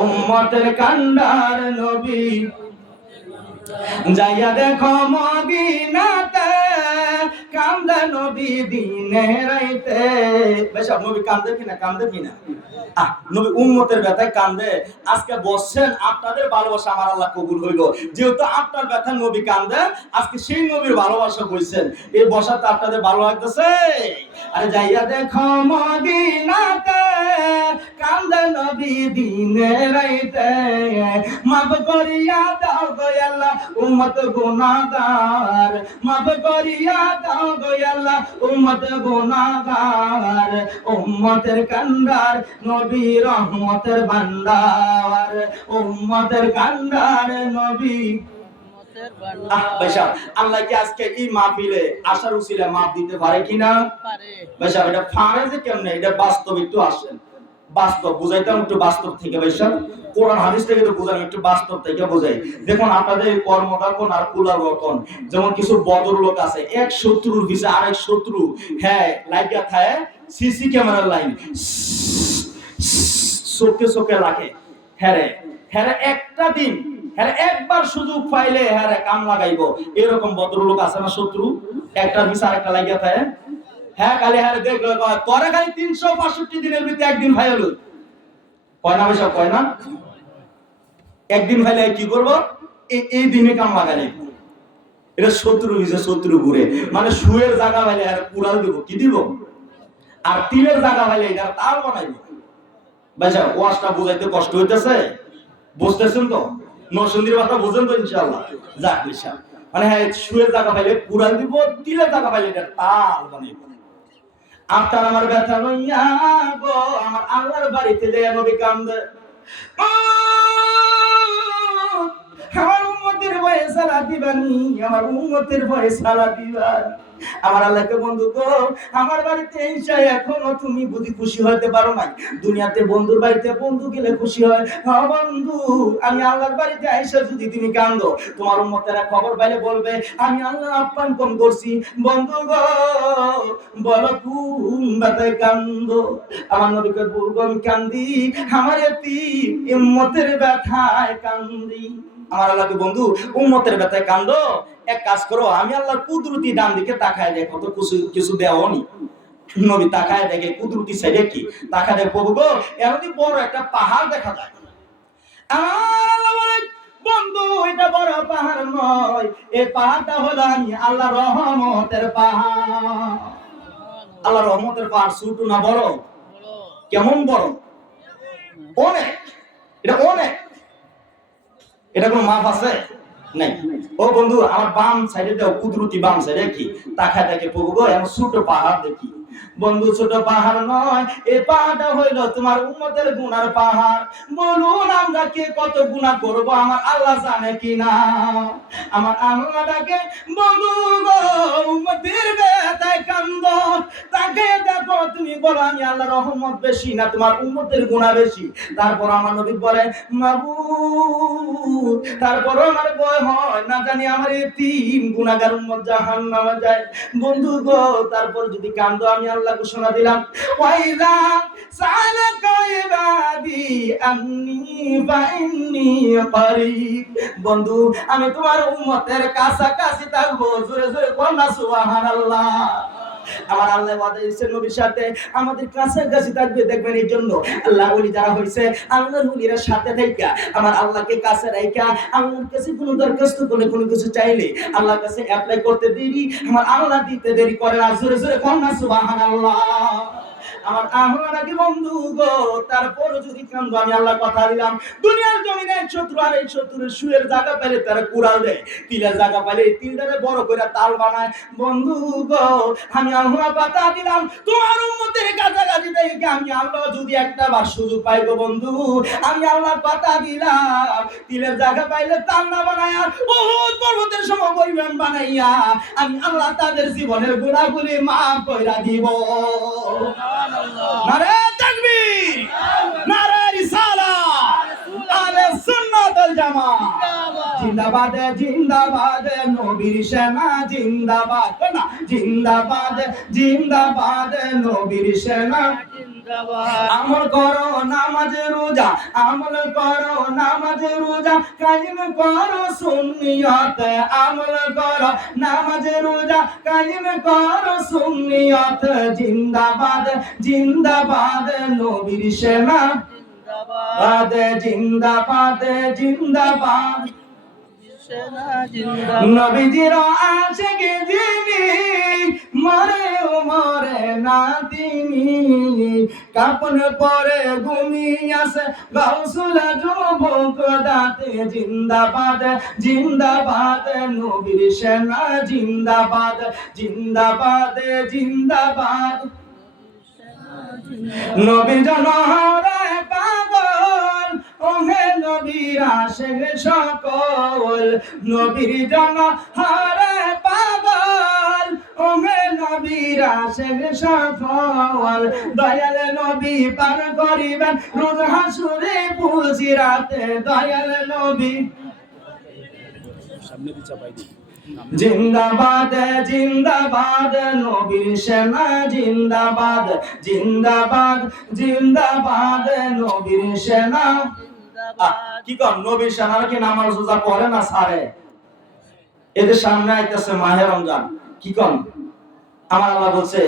উম্মতের কান্ডার নবী যাইয়া দেখো মদিনাতে কান্দে নবী দিনে রাইতে। বেশ নবী কান্দে কিনা নবী উম্মতের ব্যথায় কান্দে। আজকে বসছেন, আপনাদের ভালোবাসা আমার আল্লাহ কবুল হইল। যেহেতু আপনার ব্যথা নবী কান্দে, আজকে সেই নবীর ভালোবাসা বইছেন, এই বসাতে আপনাদের ভালো লাগতেছে। আরে যাইয়া দেখো মদিনাতে কান্দে নবী দিনে রাইতে, মাফ করিয়া দাও গো আল্লাহ উম্মত গুনাহগার, মাফ করিয়া দাও গো আল্লাহ উম্মত গুনাহগার। উম্মতের কান্ডার নবী রহমতের ভান্ডার, উম্মতের কান্ডার নবী। আল্লাহ কি আজকে এই মাহফিলে আসার উসিলা মাফ দিতে পারে কিনা? ভাইসা এটা ফারে যে কেমনে, এটা বাস্তব একটু আসেন, বাস্তব বুঝাইতাম একটু বাস্তব থেকে। ভাইসা কোরআন হাদিস থেকে তো বুঝাই, একটু বাস্তব থেকে বুঝাই। দেখুন আপনাদের কর্মকাকন আর কুলার রকম, যেমন কিছু বদর লোক আছে, এক শত্রুর ভিসা আরেক শত্রু লাইকা থাকে সিসি ক্যামেরার লাইন চোখে চোখে লাগে। হ্যাঁ একটা দিন একবার সুযোগ পাইলে কাম লাগাইবো, এরকম ভদ্রলোক আছে না শত্রু, একটা ভিসা আরেকটা লাগিয়া থাকে। খালি দেখলো তোরা খালি 365 দিনের ভিতরে একদিন ভাই হলো, কয় না ভাই, কয় না একদিন ভাইলে কি করবো, এই দিনে কাম লাগালে। এটা শত্রু ভিসা, শত্রু ঘুরে মানে শুয়ের জায়গা ভাইলে কুড়াল দিব, কি দিব, আর তিলের জায়গা ভাইলে এটা তাল বানাইব। ভাইসা ওয়াজটা বুঝাইতে কষ্ট হইতেছে, বুঝতেছেন তো? নরসিংদীর ভাষা বুঝেন তো ইনশাআল্লাহ? যাক ভাইসা মানে শুয়ের জায়গা পাইলে কুড়াল দিব, তিলের জায়গা পাইলে এটা তাল বানাইব। আপনার আমার ব্যথা লইয়া গো আমার আল্লাহর বাড়িতে যায় নবী কান্দে, আমার উম্মতের ভয়ে সালা দিবানি, আমার উম্মতের ভয়ে সালা দিবানি। আমার আল্লাহকে বন্ধু গো আমার বাড়িতে এসে এখনো তুমি বুঝি খুশি হতে পারো নাই। দুনিয়াতে বন্ধুর বাড়িতে বন্ধু গেলে খুশি হয়, হ্যাঁ বন্ধু আমি আল্লাহর বাড়িতে এসে যদি তুমি কান্দো, তোমার উম্মতেরা খবর পাইলে বলবে আমি আল্লাহ আপ্যায়ন কম করছি। বন্ধু গো বলো কোন ব্যথায় কান্দো? আমার নবীকে বলবো আমি কান্দি আমার এতিম উম্মতের ব্যথায় কান্দি। আমার আল্লাহকে বন্ধু উম্মতের ব্যথায় কান্দো, এক কাজ করো আমি আল্লাহর কুদরতি ডান দিকে তাকায় দেখো তো কিছু দেওনি। নবী তাকায় দেখে কুদরতি সাইডে কি, তাকায় দেখে প্রভু গো এমনই বড় একটা পাহাড় দেখা যায়। আল্লাহ বলে বন্ধু এটা বড় পাহাড় নয়, এই পাহাড়টা হলো আমি আল্লাহ রহমতের পাহাড়। আল্লাহ রহমতের পাহাড় ছোট না বড়? কেমন বড়? অনেক, এটা অনেক, এটা কোনো মাপ আছে নাই। ও বন্ধু আমার বাম সাইডে দাও কুদরতি বাম সাইডে কি, তাকায় দেখে প্রভু গো এমন ছোট পাহাড় দেখি। বন্ধু ছোট পাহাড় নয়, এই পাহাড়টা হইল তোমার উম্মতের গুনার পাহাড়। বলুন আমরা কে কত গুনাহ করব আমার আল্লাহ জানে কিনা। আমার আল্লাহটাকে বন্ধু গো উম্মতের ব্যথায় কান্দো, তাকে দেখো তুমি বলো আমি আল্লাহর রহমত বেশি না তোমার উম্মতের গুনাহ বেশি। তারপর আমার নবী বলে মাবুদ তারপর আমার ভয় হয় না জানি আমার এতিম গুনাহগার উম্মত জাহান্নামে যায়। বন্ধু গো তারপর যদি কান্দো আমি আল্লাহ ঘোষণা দিলাম ওয়াইদা সালাকা ইবাদি আন্নী ফাইন্নী করিব। বন্ধু আমি তোমার উম্মতের কাছাকাছি থাকবো, জোরে জোরে বল না সুবহানাল্লাহ। আমার আল্লাহ ওয়াদা দিয়েছে নবীর সাথে আমাদের কাছাকাছি থাকবে। দেখবেন এই জন্য আল্লাহ ওলি যারা হইছে আল্লাহর ওলিরা সাথে থাইকা আমার আল্লাহকে কাছে রাইখা আল্লাহর কাছে কোনো দরখাস্ত করলে কোনো কিছু চাইলে আল্লাহর কাছে অ্যাপ্লাই করতে দেরি আমার আল্লাহ দিতে দেরি করে না। জোরে জোরে বল না সুবহানাল্লাহ। আমার আহলাকে বন্ধু গো তারপর যদি কান্দো আমি আল্লাহ কথা দিলাম দুনিয়ার জমিনে শত্রু আর এই শত্রুর শুয়ের জায়গা পেলে তারা কুড়াল দেয়, তিলের জায়গা পেলে তিলটারে বড় করে তাল বানায়। বন্ধু গো আমি আল্লাহ কথা দিলাম তোমার উম্মতের কাছাকাছি থেকে আমি আল্লাহ যদি একটা বার সুযোগ পাইবো বন্ধু আমি আল্লাহ কথা দিলাম তিলের জায়গা পাইলে তাল না বানায়া বহুত পর্বতের সম পরিমাণ বানাইয়া আমি আল্লাহ তাদের জীবনের গুনাহগুলি মাফ কইরা দিব। নারে তাকবীর, নারে রিসালাত, আলে সুন্নাত ওয়াল জামাত জিন্দাবাদ জিন্দাবাদ, নবীর সেনা জিন্দাবাদ, না জিন্দাবাদ জিন্দাবাদ, নবীর সেনা আমল করো নামাজ রোজা, আমল করো নামাজ রোজা, কায়েম করো সুন্নিয়ত। আমল করো নামাজ রোজা, কায়েম করো সুন্নিয়ত। জিন্দাবাদ জিন্দাবাদ নবীর সেনা, জিন্দাবাদ জিন্দাবাদ জিন্দাবাদ। নবীজির আশিকে যিনি, মরেও মরে না তিনি। কাপন পরে ঘুমিয়ে আসে গাউসুল যুবক দাতে। জিন্দাবাদ জিন্দাবাদ নবীর সেনা, জিন্দাবাদ জিন্দাবাদ জিন্দাবাদ। নবীর জনহারে পাগল, ওহে নবীর আশিক সকল। নবীর জনহারে পাগল, ওহে নবীর আশিক সকল। দয়াল নবী পার করিবেন রোজ হাসুরে পুলসিরাতে। দয়াল নবী সামনে দি চাপাই দি। জিন্দাবাদ জিন্দাবাদ নবীর সেনা, জিন্দাবাদ জিন্দাবাদ জিন্দাবাদ নবীর সেনা। কি কর নবীর সেনারা কি নামাজ রোজা করে না ছাড়ে? এদের সামনে আইতেছে মাহে রমজান, কি কর? আমার আল্লাহ বলছে